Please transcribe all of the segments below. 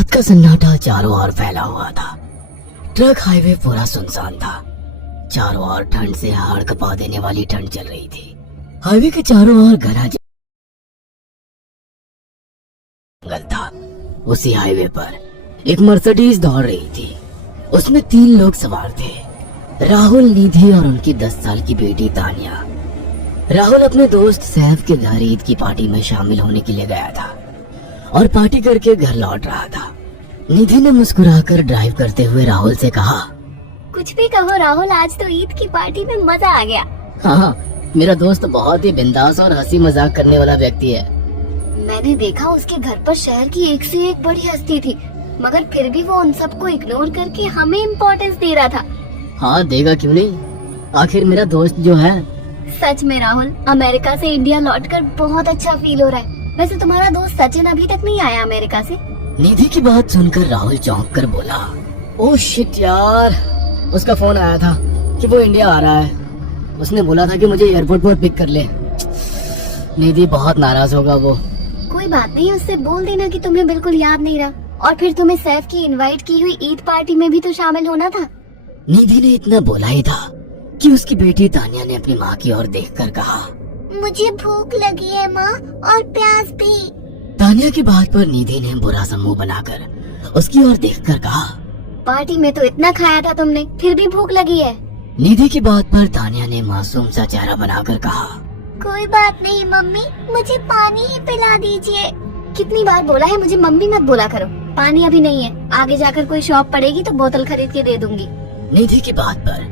रात का सन्नाटा चारों ओर फैला हुआ था। ट्रक हाईवे पूरा सुनसान था। चारों ओर ठंड से हाड़ कपा देने वाली ठंड चल रही थी। हाईवे के चारों ओर घना जंगल था। उसी हाईवे पर एक मर्सिडीज दौड़ रही थी। उसमें 3 लोग सवार थे, राहुल, निधि और उनकी 10 साल की बेटी तानिया। राहुल अपने दोस्त सैफ के घर ईद की पार्टी में शामिल होने के लिए गया था और पार्टी करके घर लौट रहा था। निधि ने मुस्कुराकर ड्राइव करते हुए राहुल से कहा, कुछ भी कहो राहुल, आज तो ईद की पार्टी में मजा आ गया। हाँ, मेरा दोस्त बहुत ही बिंदास और हंसी मजाक करने वाला व्यक्ति है। मैंने देखा उसके घर पर शहर की एक से एक बड़ी हस्ती थी, मगर फिर भी वो उन सबको इग्नोर करके हमें इम्पोर्टेंस दे रहा था। हाँ, देगा क्यों नहीं, आखिर मेरा दोस्त जो है। सच में राहुल, अमेरिका से इंडिया लौटकर बहुत अच्छा फील हो रहा है। वैसे तुम्हारा दोस्त सचिन अभी तक नहीं आया अमेरिका से? निधि की बात सुनकर राहुल चौंक कर बोला, ओह शिट यार, उसका फोन आया था कि वो इंडिया आ रहा है। उसने बोला था कि मुझे एयरपोर्ट पर पिक कर ले। निधि बहुत नाराज होगा वो। कोई बात नहीं, उससे बोल देना कि तुम्हें बिल्कुल याद नहीं रहा। और फिर तुम्हें सैफ की इनवाइट की हुई ईद पार्टी में भी तो शामिल होना था। निधि ने इतना बोला ही था कि उसकी बेटी तानिया ने अपनी माँ की ओर देखकर कहा, मुझे भूख लगी है माँ, और प्यास भी। तानिया की बात पर निधि ने बुरा सा मुंह बनाकर उसकी ओर देखकर कहा, पार्टी में तो इतना खाया था तुमने, फिर भी भूख लगी है। निधि की बात पर तानिया ने मासूम सा चेहरा बनाकर कहा, कोई बात नहीं मम्मी, मुझे पानी ही पिला दीजिए। कितनी बार बोला है मुझे मम्मी मत बोला करो। पानी अभी नहीं है, आगे जाकर कोई शॉप पड़ेगी तो बोतल खरीद के दे दूंगी। निधि की बात पर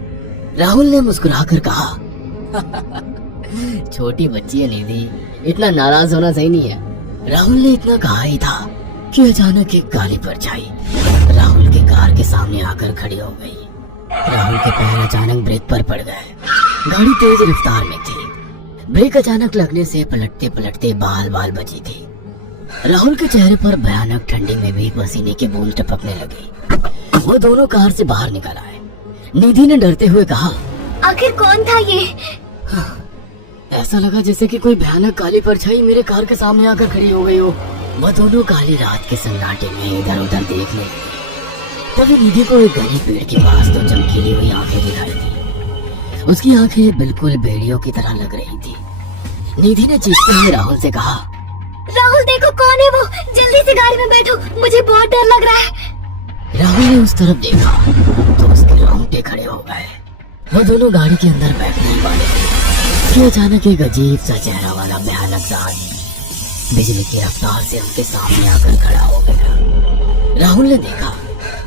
राहुल ने मुस्कुराकर कहा, छोटी बच्ची है निधि, इतना नाराज होना सही नहीं है। राहुल ने इतना कहा ही था कि अचानक एक काली परछाई राहुल के कार के सामने आकर खड़ी हो गई। राहुल के पैर अचानक ब्रेक पर पड़ गए। गाड़ी तेज रफ्तार में थी। ब्रेक अचानक लगने से पलटते पलटते बाल बाल बची थी। राहुल के चेहरे पर भयानक ठंडी में भी पसीने के बूंद टपकने लगी। वो दोनों कार से बाहर निकल आए। निधि ने डरते हुए कहा, आखिर कौन था ये? ऐसा लगा जैसे कि कोई भयानक काली परछाई मेरे कार के सामने आकर खड़ी हो गई हो। वह दोनों काली रात के सन्नाटे में इधर उधर देखने लगे। तभी निधि को एक घने पेड़ के पास तो चमकीली हुई आंखें दिखाई दी। उसकी आंखें बिल्कुल भेड़ियों की तरह लग रही थी। निधि ने चीखते हुए राहुल से कहा, राहुल देखो कौन है वो, जल्दी से गाड़ी में बैठो, मुझे बहुत डर लग रहा है। राहुल ने उस तरफ देखा तो उसके रोंगटे खड़े हो गए। वो दोनों गाड़ी के अंदर बैठने ही वाले थे कि अचानक एक अजीब सा चेहरा वाला भयानक सा आदमी बिजली की रफ्तार से उनके सामने आकर खड़ा हो गया। राहुल ने देखा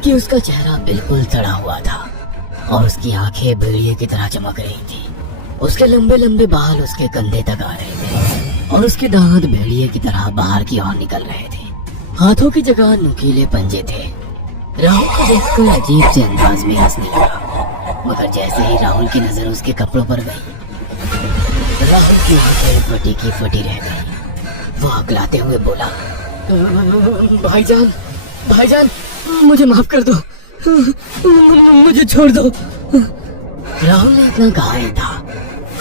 कि उसका चेहरा बिल्कुल सड़ा हुआ था और उसकी आंखें भेड़िए की तरह चमक रही थी। उसके लंबे लंबे बाल उसके कंधे तक आ रहे थे और उसके दांत भेड़िए की तरह बाहर की ओर निकल रहे थे। हाथों की जगह नुकीले पंजे थे। राहुल को देखकर अजीब से अंदाज में हंसने लगा, मगर जैसे ही राहुल की नजर उसके कपड़ों पर गई, राहुल की आंखें फटी की फटी रह गई। वो हकलाते हुए बोला, भाईजान, भाईजान, मुझे माफ कर दो, मुझे छोड़ दो। राहुल ने इतना कहा ही था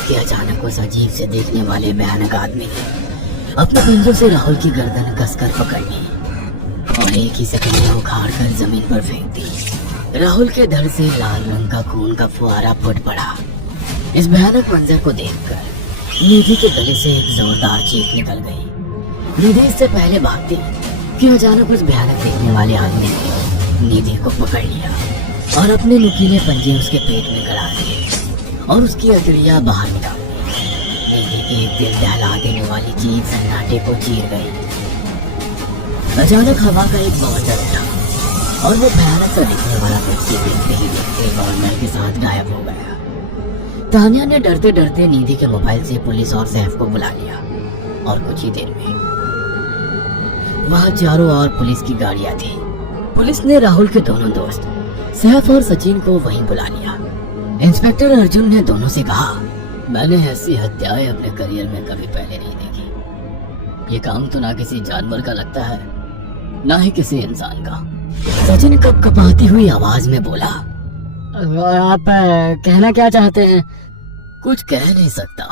कि अचानक उस अजीब से देखने वाले भयानक आदमी ने अपने पंजों से राहुल की गर्दन कसकर पकड़ ली और एक ही सेकंड में उखाड़ कर जमीन पर फेंक दी। राहुल के धड़ से लाल रंग का खून का फुहारा फूट पड़ा। इस भयानक मंजर को देखकर निधि के गले से एक जोरदार चीख निकल गई। निधि इससे पहले भागती कि अचानक उस भयानक देखने वाले आदमी ने निधि को पकड़ लिया और अपने नुकीले पंजे उसके पेट में गड़ा दिए और उसकी हथेलियां बाहर निकाल दी। निधि की एक दिल दहला देने वाली चीख सन्नाटे को चीर गई। अचानक हवा का एक बवंडर उठा और वो भयानक सा दिखने वाला व्यक्ति देखते ही देखते बवंडर के साथ गायब हो गया। तानिया ने डरते डरते निधि के मोबाइल से पुलिस और सैफ को बुला लिया और कुछ ही देर में वहां चारों ओर पुलिस की गाड़ियां थी। पुलिस ने राहुल के दोनों दोस्त सैफ और सचिन को वहीं बुला लिया। इंस्पेक्टर अर्जुन ने दोनों से कहा, मैंने ऐसी हत्याएं अपने करियर में कभी पहले नहीं देखी। ये काम तो ना किसी जानवर का लगता है, ना ही किसी इंसान का। सचिन कपकपाती हुई आवाज में बोला, आप कहना क्या चाहते हैं? कुछ कह नहीं सकता।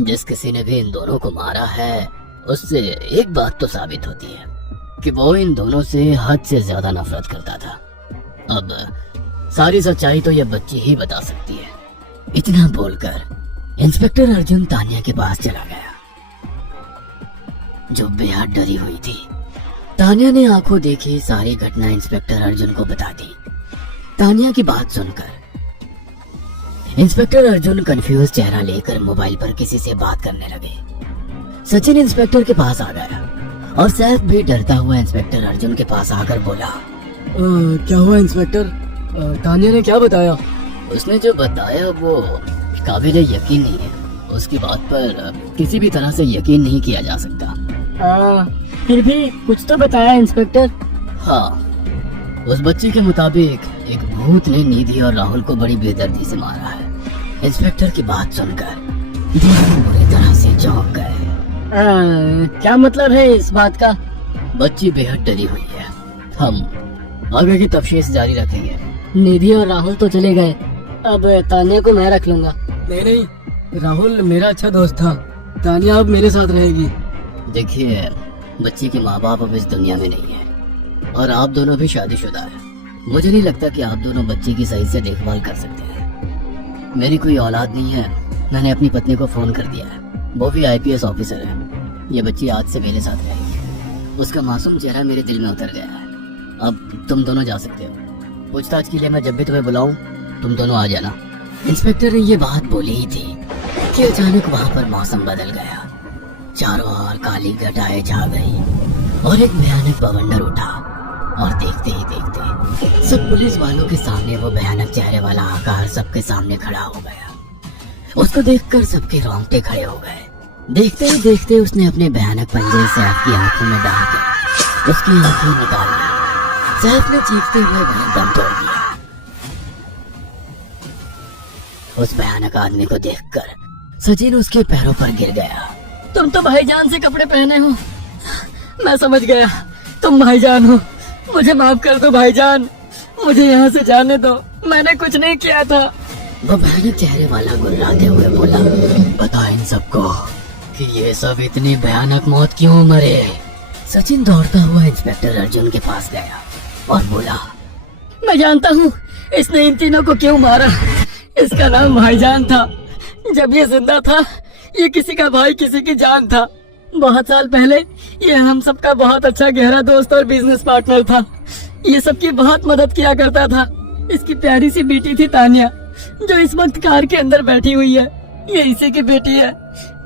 जिस किसी ने भी इन दोनों को मारा है उससे एक बात तो साबित होती है कि वो इन दोनों से हद से ज्यादा नफरत करता था। अब सारी सच्चाई तो यह बच्ची ही बता सकती है। इतना बोलकर इंस्पेक्टर अर्जुन तानिया के पास चला गया, जो बेहद डरी हुई थी। तानिया ने आंखों देखी सारी घटना इंस्पेक्टर अर्जुन को बता दी। तानिया की बात सुनकर इंस्पेक्टर अर्जुन कंफ्यूज चेहरा लेकर मोबाइल पर किसी से बात करने लगे। सचिन इंस्पेक्टर के पास आ गया और सैफ भी डरता हुआ इंस्पेक्टर अर्जुन के पास आकर बोला, क्या हुआ इंस्पेक्टर? तानिया ने क्या बताया? उसने जो बताया वो काबिल यकीन नहीं है। उसकी बात पर किसी भी तरह से यकीन नहीं किया जा सकता। फिर भी कुछ तो बताया इंस्पेक्टर। हाँ, उस बच्ची के मुताबिक एक भूत ने निधि और राहुल को बड़ी बेदर्दी से मारा है। इंस्पेक्टर की बात सुनकर दोनों बुरी तरह से चौंक गए। क्या मतलब है इस बात का? बच्ची बेहद डरी हुई है। हम आगे की तफ्तीश जारी रखेंगे। निधि और राहुल तो चले गए, अब तानिया को मैं रख लूंगा। नहीं, राहुल मेरा अच्छा दोस्त था। तानिया अब मेरे साथ रहेगी। देखिए, बच्ची के माँ बाप अब इस दुनिया में नहीं है और आप दोनों भी शादीशुदा है। मुझे नहीं लगता कि आप दोनों बच्ची की सही से देखभाल कर सकते हैं। मेरी कोई औलाद नहीं है। मैंने अपनी पत्नी को फोन कर दिया है, वो भी IPS ऑफिसर है। ये बच्ची आज से मेरे साथ रहेगी। उसका मासूम चेहरा मेरे दिल में उतर गया है। अब तुम दोनों जा सकते हो। पूछताछ के लिए मैं जब भी तुम्हें बुलाऊं तुम दोनों आ जाना। इंस्पेक्टर ने ये बात बोली ही थी कि अचानक वहाँ पर मौसम बदल गया। चारों ओर काली घटाएं छा गई और एक भयानक बवंडर उठा और देखते ही देखते सब पुलिस वालों के सामने वो भयानक चेहरे वाला आकार सबके सामने खड़ा हो गया। उसको देखकर सबके रोंगटे खड़े हो गए। देखते ही देखते उसने अपने भयानक पंजे सैफ की आंखों में डालकर उसकी आंखें निकाल ली। सैफ ने चीखते हुए वहीं दम तोड़ दिया। उस भयानक आदमी को देखकर सचिन उसके पैरों पर गिर गया। तुम तो भाईजान से कपड़े पहने हो। मैं समझ गया तुम भाईजान हो। मुझे माफ कर दो भाईजान, मुझे यहाँ से जाने दो। मैंने कुछ नहीं किया था। वो भयानक चेहरे वाला गुर्राते हुए बोला, बता इन सबको कि ये सब इतनी भयानक मौत क्यों मरे। सचिन दौड़ता हुआ इंस्पेक्टर अर्जुन के पास गया और बोला, मैं जानता हूँ इसने इन तीनों को क्यों मारा। इसका नाम भाईजान था। जब ये जिंदा था ये किसी का भाई किसी की जान था। बहुत साल पहले ये हम सबका बहुत अच्छा गहरा दोस्त और बिजनेस पार्टनर था। ये सबकी बहुत मदद किया करता था। इसकी प्यारी सी बेटी थी तानिया, जो इस वक्त कार के अंदर बैठी हुई है। ये इसी की बेटी है।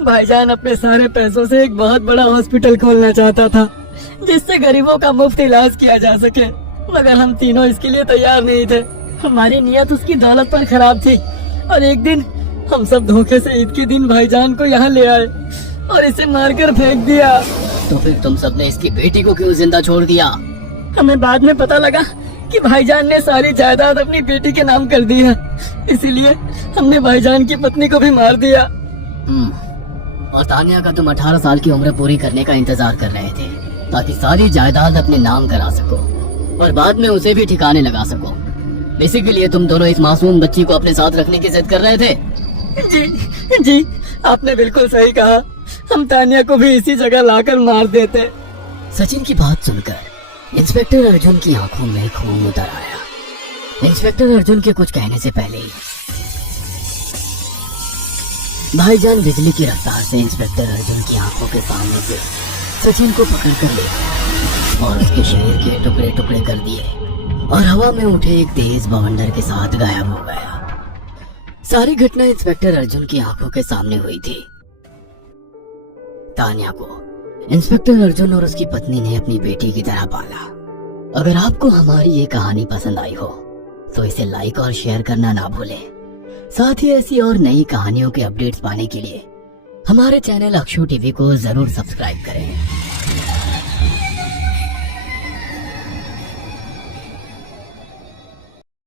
भाईजान अपने सारे पैसों से एक बहुत बड़ा हॉस्पिटल खोलना चाहता था, जिससे गरीबों का मुफ्त इलाज किया जा सके, मगर हम तीनों इसके लिए तैयार नहीं थे। हमारी नीयत उसकी दौलत पर खराब थी और एक दिन हम सब धोखे से ईद के दिन भाईजान को यहाँ ले आए और इसे मारकर फेंक दिया। तो फिर तुम सबने इसकी बेटी को क्यों जिंदा छोड़ दिया? हमें बाद में पता लगा कि भाईजान ने सारी जायदाद अपनी बेटी के नाम कर दी है, इसीलिए हमने भाईजान की पत्नी को भी मार दिया। और तानिया का तुम 18 साल की उम्र पूरी करने का इंतजार कर रहे थे ताकि सारी जायदाद अपने नाम करा सको और बाद में उसे भी ठिकाने लगा सको। इसी के लिए तुम दोनों इस मासूम बच्ची को अपने साथ रखने की जिद कर रहे थे। जी, आपने बिल्कुल सही कहा। हम तानिया को भी इसी जगह लाकर मार देते। सचिन की बात सुनकर इंस्पेक्टर अर्जुन की आंखों में खून उतर आया। इंस्पेक्टर अर्जुन के कुछ कहने से पहले ही भाईजान बिजली की रफ्तार से इंस्पेक्टर अर्जुन की आंखों के सामने से सचिन को पकड़कर ले गया और उसके शरीर के टुकड़े टुकड़े कर दिए और हवा में उठे एक तेज बवंडर के साथ गायब हो गया। सारी घटना इंस्पेक्टर अर्जुन की आंखों के सामने हुई थी। तानिया को इंस्पेक्टर अर्जुन और उसकी पत्नी ने अपनी बेटी की तरह पाला। अगर आपको हमारी ये कहानी पसंद आई हो तो इसे लाइक और शेयर करना ना भूलें। साथ ही ऐसी और नई कहानियों के अपडेट्स पाने के लिए हमारे चैनल अक्षु टीवी को जरूर सब्सक्राइब करें।